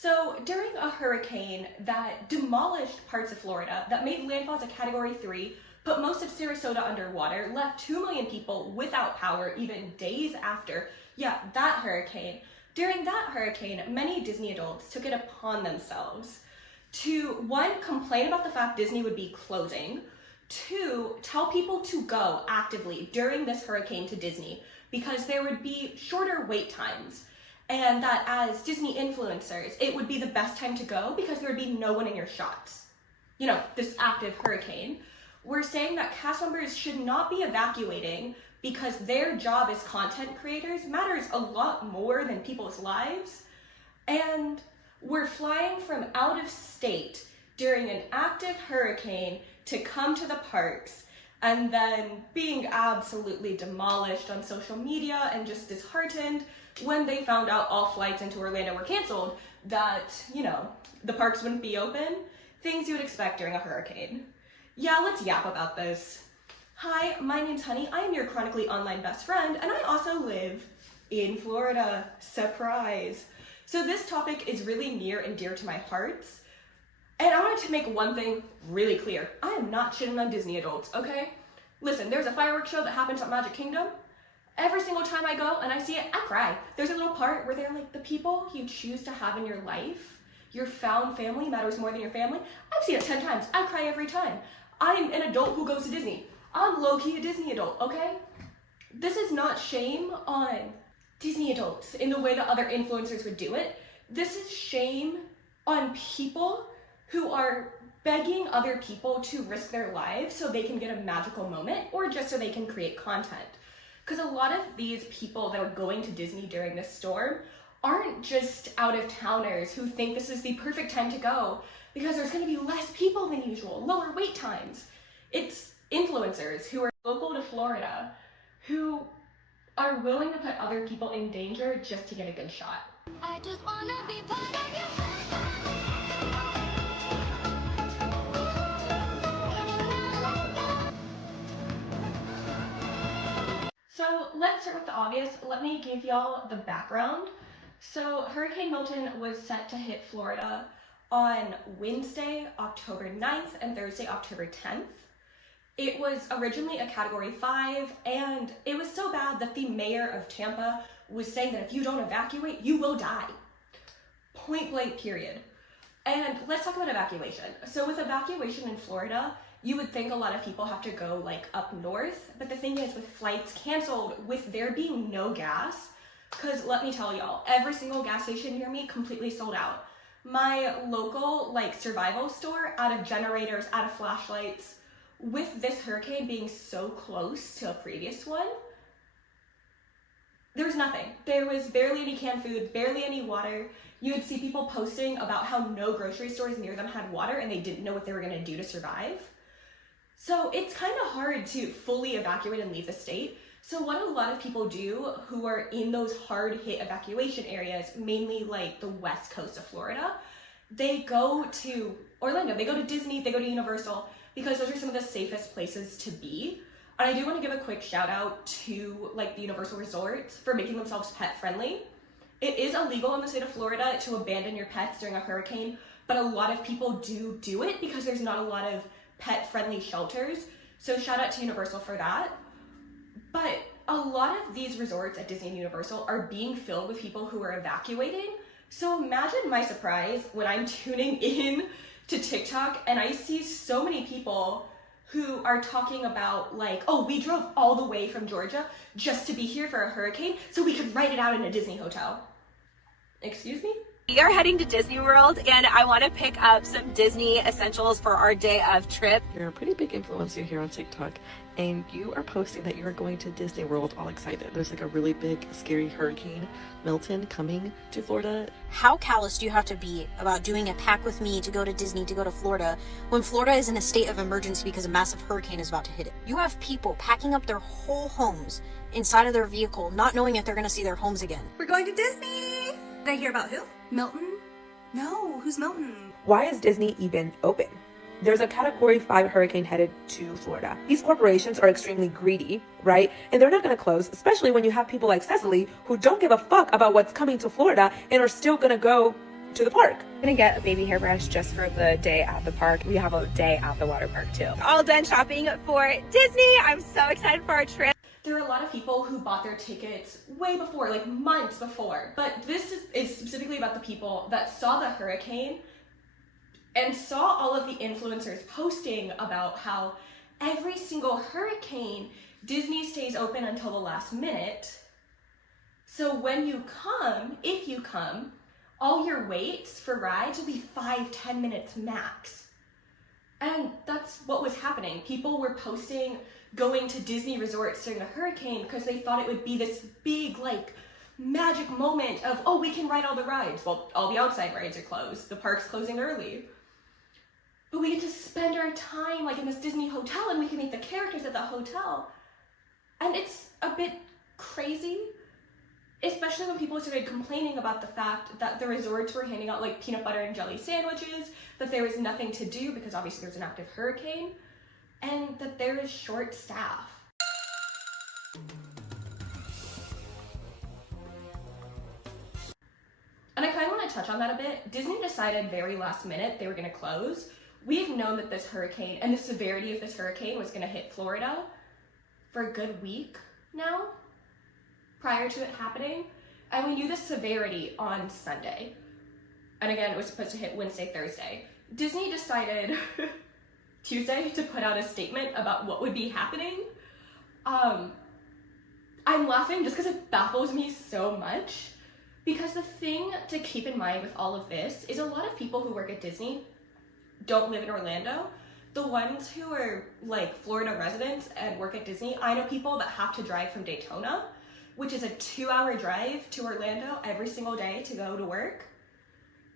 So during a hurricane that demolished parts of Florida, that made landfall as a Category 3, put most of Sarasota underwater, left 2 million people without power even days after, that hurricane. During that hurricane, many Disney adults took it upon themselves to, one, complain about the fact Disney would be closing, two, tell people to go actively during this hurricane to Disney because there would be shorter wait times. And that as Disney influencers, it would be the best time to go because there would be no one in your shots. This active hurricane. We're saying that cast members should not be evacuating because their job as content creators matters a lot more than people's lives. And we're flying from out of state during an active hurricane to come to the parks and then being absolutely demolished on social media and just disheartened when they found out all flights into Orlando were canceled, that, the parks wouldn't be open. Things you would expect during a hurricane. Let's yap about this. Hi, my name's Honey. I am your chronically online best friend, and I also live in Florida. Surprise. So this topic is really near and dear to my heart. And I wanted to make one thing really clear. I am not shitting on Disney adults, okay? Listen, there's a fireworks show that happens at Magic Kingdom. Every single time I go and I see it, I cry. There's a little part where they're like, the people you choose to have in your life, your found family matters more than your family. I've seen it 10 times. I cry every time. I'm an adult who goes to Disney. I'm low-key a Disney adult, okay? This is not shame on Disney adults in the way that other influencers would do it. This is shame on people who are begging other people to risk their lives so they can get a magical moment or just so they can create content. Because a lot of these people that are going to Disney during this storm aren't just out-of-towners who think this is the perfect time to go because there's going to be less people than usual, lower wait times. It's influencers who are local to Florida who are willing to put other people in danger just to get a good shot. I just wanna be part of your family. So let's start with the obvious. Let me give y'all the background. So Hurricane Milton was set to hit Florida on Wednesday, October 9th and Thursday, October 10th. It was originally a Category 5, and it was so bad that the mayor of Tampa was saying that if you don't evacuate, you will die. Point blank, period. And let's talk about evacuation. So with evacuation in Florida, you would think a lot of people have to go up north, but the thing is with flights canceled, with there being no gas, because let me tell y'all, every single gas station near me completely sold out. My local survival store, out of generators, out of flashlights, with this hurricane being so close to a previous one, there was nothing. There was barely any canned food, barely any water. You would see people posting about how no grocery stores near them had water and they didn't know what they were gonna do to survive. So it's kind of hard to fully evacuate and leave the state. So what a lot of people do who are in those hard hit evacuation areas, mainly the west coast of Florida, they go to Orlando, they go to Disney, they go to Universal, because those are some of the safest places to be. And I do want to give a quick shout out to the Universal resorts for making themselves pet friendly. It is illegal in the state of Florida to abandon your pets during a hurricane, but a lot of people do it because there's not a lot of pet-friendly shelters. So shout out to Universal for that. But a lot of these resorts at Disney and Universal are being filled with people who are evacuating. So imagine my surprise when I'm tuning in to TikTok and I see so many people who are talking about oh, we drove all the way from Georgia just to be here for a hurricane so we could write it out in a Disney hotel. Excuse me? We are heading to Disney World and I want to pick up some Disney essentials for our day of trip. You're a pretty big influencer here on TikTok and you are posting that you're going to Disney World all excited. There's a really big scary hurricane, Milton, coming to Florida. How callous do you have to be about doing a pack with me to go to Disney, to go to Florida, when Florida is in a state of emergency because a massive hurricane is about to hit it? You have people packing up their whole homes inside of their vehicle, not knowing if they're going to see their homes again. We're going to Disney! Did I hear about who? Milton? No, who's Milton? Why is Disney even open? There's a Category 5 hurricane headed to Florida. These corporations are extremely greedy, right? And they're not going to close, especially when you have people like Cecily who don't give a fuck about what's coming to Florida and are still going to go to the park. I'm gonna get a baby hairbrush just for the day at the park. We have a day at the water park too. All done shopping for Disney. I'm so excited for our trip. There are a lot of people who bought their tickets way before, like months before. But this is specifically about the people that saw the hurricane and saw all of the influencers posting about how every single hurricane, Disney stays open until the last minute. So when you come, if you come, all your waits for rides will be 5-10 minutes max. And that's what was happening. People were posting going to Disney resorts during the hurricane because they thought it would be this big, like, magic moment of, oh, we can ride all the rides. Well, all the outside rides are closed. The park's closing early. But we get to spend our time, like, in this Disney hotel, and we can meet the characters at the hotel. And it's a bit crazy, especially when people started complaining about the fact that the resorts were handing out, like, peanut butter and jelly sandwiches, that there was nothing to do because obviously there's an active hurricane, and that there is short staff. And I kind of want to touch on that a bit. Disney decided very last minute they were going to close. We've known that this hurricane and the severity of this hurricane was going to hit Florida for a good week now, prior to it happening. And we knew the severity on Sunday. And again, it was supposed to hit Wednesday, Thursday. Disney decided Tuesday to put out a statement about what would be happening. I'm laughing just because it baffles me so much. Because the thing to keep in mind with all of this is a lot of people who work at Disney don't live in Orlando. The ones who are like Florida residents and work at Disney, I know people that have to drive from Daytona, which is a 2-hour drive to Orlando every single day to go to work.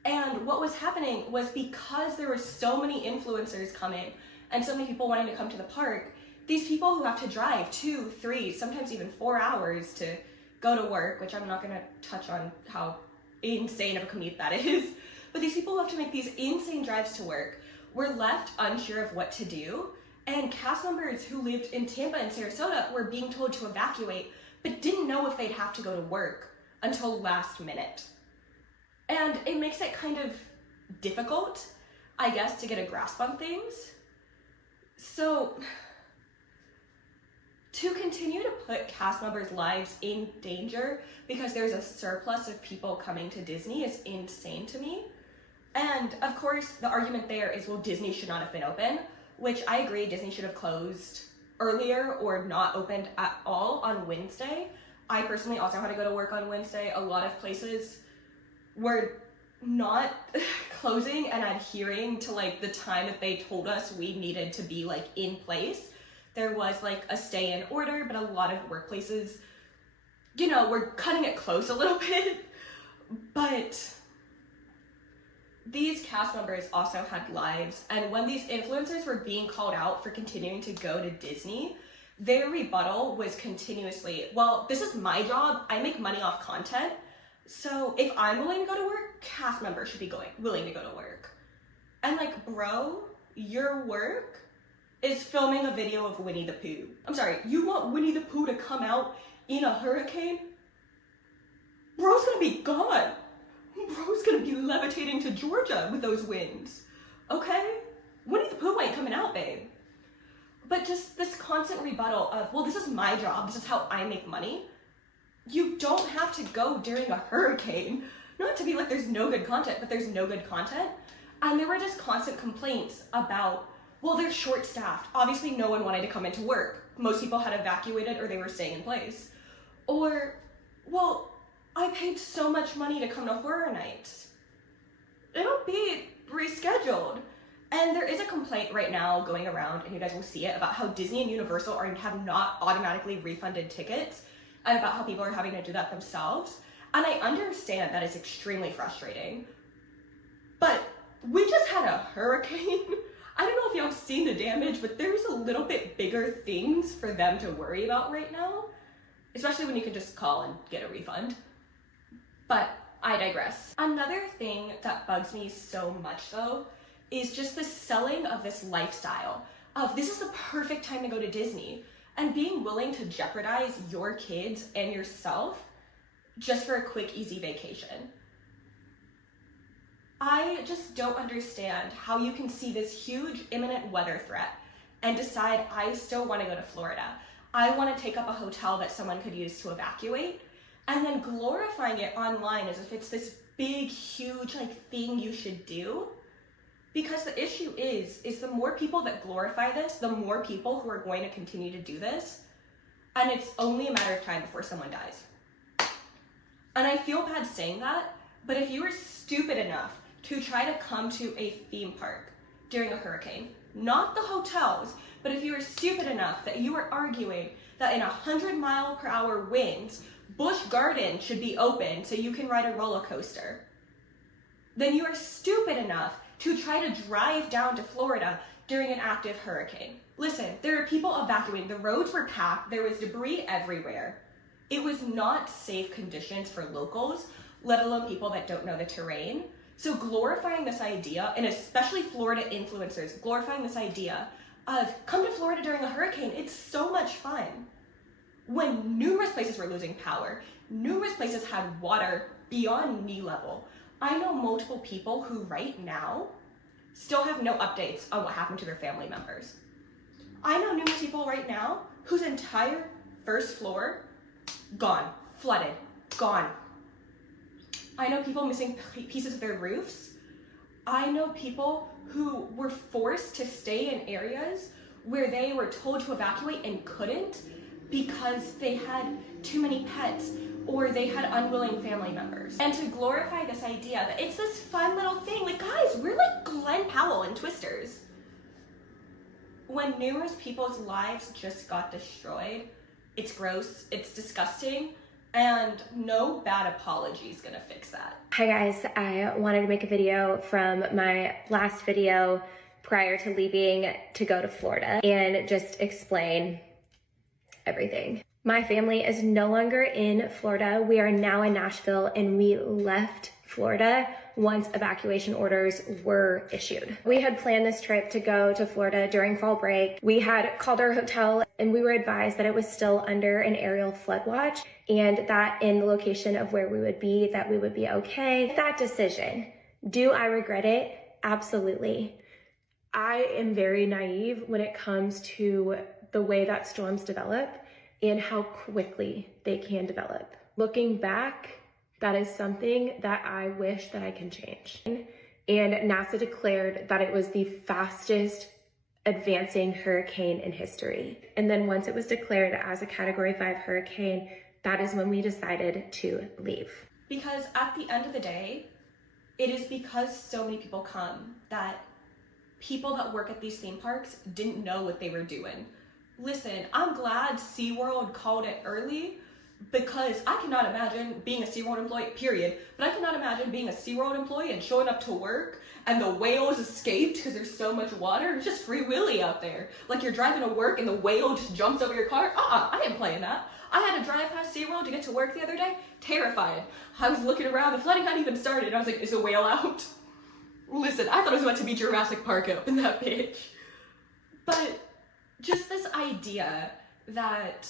And what was happening was because there were so many influencers coming and so many people wanting to come to the park, these people who have to drive 2, 3, sometimes even 4 hours to go to work, which I'm not going to touch on how insane of a commute that is, but these people who have to make these insane drives to work were left unsure of what to do, and cast members who lived in Tampa and Sarasota were being told to evacuate, but didn't know if they'd have to go to work until last minute. And it makes it kind of difficult, I guess, to get a grasp on things. So, to continue to put cast members' lives in danger because there's a surplus of people coming to Disney is insane to me. And of course, the argument there is, well, Disney should not have been open, which I agree, Disney should have closed earlier or not opened at all on Wednesday. I personally also had to go to work on Wednesday. A lot of places were not closing and adhering to like the time that they told us we needed to be like in place. There was like a stay in order, but a lot of workplaces, you know, were cutting it close a little bit. But these cast members also had lives, and when these influencers were being called out for continuing to go to Disney, their rebuttal was continuously, well, this is my job, I make money off content, so if I'm willing to go to work, cast members should be willing to go to work. And like, bro, your work is filming a video of Winnie the Pooh. I'm sorry, you want Winnie the Pooh to come out in a hurricane? Bro's gonna be gone. Bro's gonna be levitating to Georgia with those winds, okay? Winnie the Pooh ain't coming out, babe. But just this constant rebuttal of, well, this is my job, this is how I make money. You don't have to go during a hurricane. Not to be like there's no good content, but there's no good content. And there were just constant complaints about, well, they're short-staffed. Obviously, no one wanted to come into work. Most people had evacuated or they were staying in place. Or, well, I paid so much money to come to Horror Nights. It'll be rescheduled. And there is a complaint right now going around, and you guys will see it, about how Disney and Universal have not automatically refunded tickets, and about how people are having to do that themselves. And I understand that is extremely frustrating. But we just had a hurricane. I don't know if y'all have seen the damage, but there's a little bit bigger things for them to worry about right now, especially when you can just call and get a refund. But I digress. Another thing that bugs me so much though is just the selling of this lifestyle of this is the perfect time to go to Disney, and being willing to jeopardize your kids and yourself just for a quick, easy vacation. I just don't understand how you can see this huge imminent weather threat and decide I still want to go to Florida. I want to take up a hotel that someone could use to evacuate, and then glorifying it online as if it's this big, huge thing you should do. Because the issue is the more people that glorify this, the more people who are going to continue to do this, and it's only a matter of time before someone dies. And I feel bad saying that, but if you were stupid enough to try to come to a theme park during a hurricane, not the hotels, but if you were stupid enough that you were arguing that in 100-mile-per-hour winds, Busch Gardens should be open so you can ride a roller coaster, then you are stupid enough to try to drive down to Florida during an active hurricane. Listen, there are people evacuating. The roads were packed. There was debris everywhere. It was not safe conditions for locals, let alone people that don't know the terrain. So glorifying this idea, and especially Florida influencers, glorifying this idea of come to Florida during a hurricane, it's so much fun. When numerous places were losing power, numerous places had water beyond knee level. I know multiple people who right now still have no updates on what happened to their family members. I know numerous people right now whose entire first floor, gone, flooded, gone. I know people missing pieces of their roofs. I know people who were forced to stay in areas where they were told to evacuate and couldn't because they had too many pets or they had unwilling family members. And to glorify this idea that it's this fun little thing, guys, we're like Glenn Powell and Twisters. When numerous people's lives just got destroyed, it's gross, it's disgusting, and no bad apology is gonna fix that. Hi guys, I wanted to make a video from my last video prior to leaving to go to Florida and just explain everything. My family is no longer in Florida. We are now in Nashville, and we left Florida once evacuation orders were issued. We had planned this trip to go to Florida during fall break. We had called our hotel and we were advised that it was still under an aerial flood watch and that in the location of where we would be, that we would be okay. That decision, do I regret it? Absolutely. I am very naive when it comes to the way that storms develop and how quickly they can develop. Looking back, that is something that I wish that I can change. And NASA declared that it was the fastest advancing hurricane in history. And then once it was declared as a Category 5 hurricane, that is when we decided to leave. Because at the end of the day, it is because so many people come that people that work at these theme parks didn't know what they were doing. Listen, I'm glad SeaWorld called it early because I cannot imagine being a SeaWorld employee, period, but I cannot imagine being a SeaWorld employee and showing up to work and the whales escaped because there's so much water. It's just Free Willy out there. Like you're driving to work and the whale just jumps over your car. I ain't playing that. I had to drive past SeaWorld to get to work the other day, terrified. I was looking around, the flooding hadn't even started. I was like, is a whale out? Listen, I thought it was about to be Jurassic Park up in that bitch. But just this idea that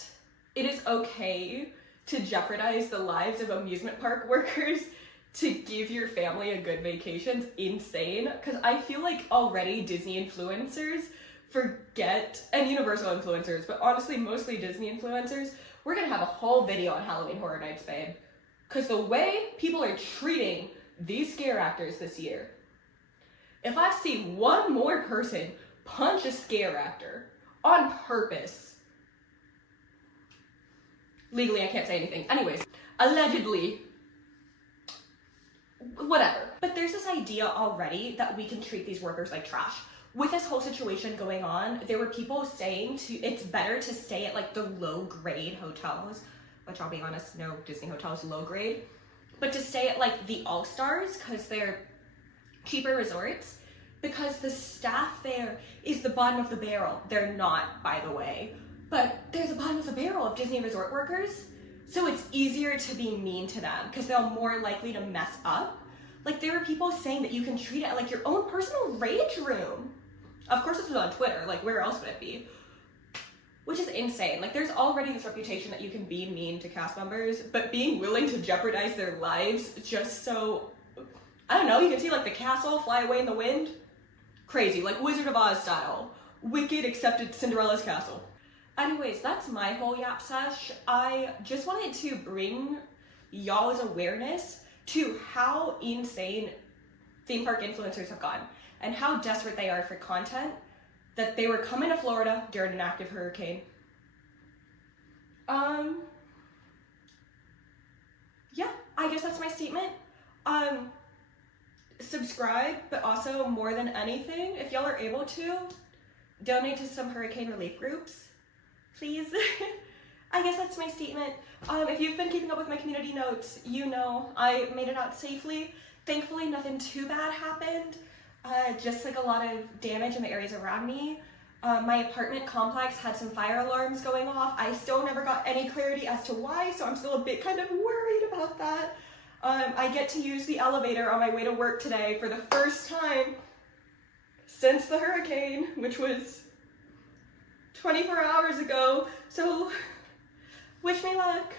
it is okay to jeopardize the lives of amusement park workers to give your family a good vacation is insane. Because I feel like already Disney influencers forget, and Universal influencers, but honestly mostly Disney influencers, we're gonna have a whole video on Halloween Horror Nights, babe. Because the way people are treating these scare actors this year, if I see one more person punch a scare actor on purpose, legally I can't say anything. Anyways, allegedly, whatever. But there's this idea already that we can treat these workers like trash. With this whole situation going on, there were people saying it's better to stay at like the low grade hotels, which I'll be honest, no Disney hotel is low grade, but to stay at like the All-Stars because they're cheaper resorts, because the staff there is the bottom of the barrel. They're not, by the way, but they're the bottom of the barrel of Disney resort workers. So it's easier to be mean to them because they're more likely to mess up. Like there were people saying that you can treat it like your own personal rage room. Of course this was on Twitter, like where else would it be? Which is insane. Like there's already this reputation that you can be mean to cast members, but being willing to jeopardize their lives just so, I don't know, you can see like the castle fly away in the wind. Crazy, like Wizard of Oz style. Wicked accepted Cinderella's castle. Anyways, that's my whole yap sesh. I just wanted to bring y'all's awareness to how insane theme park influencers have gone and how desperate they are for content, that they were coming to Florida during an active hurricane. Yeah, I guess that's my statement. Subscribe, but also more than anything, if y'all are able to, donate to some hurricane relief groups, please. I guess that's my statement. If you've been keeping up with my community notes, you know I made it out safely. Thankfully, nothing too bad happened. Just like a lot of damage in the areas around me. My apartment complex had some fire alarms going off. I still never got any clarity as to why, so I'm still a bit kind of worried about that. I get to use the elevator on my way to work today for the first time since the hurricane, which was 24 hours ago, so wish me luck.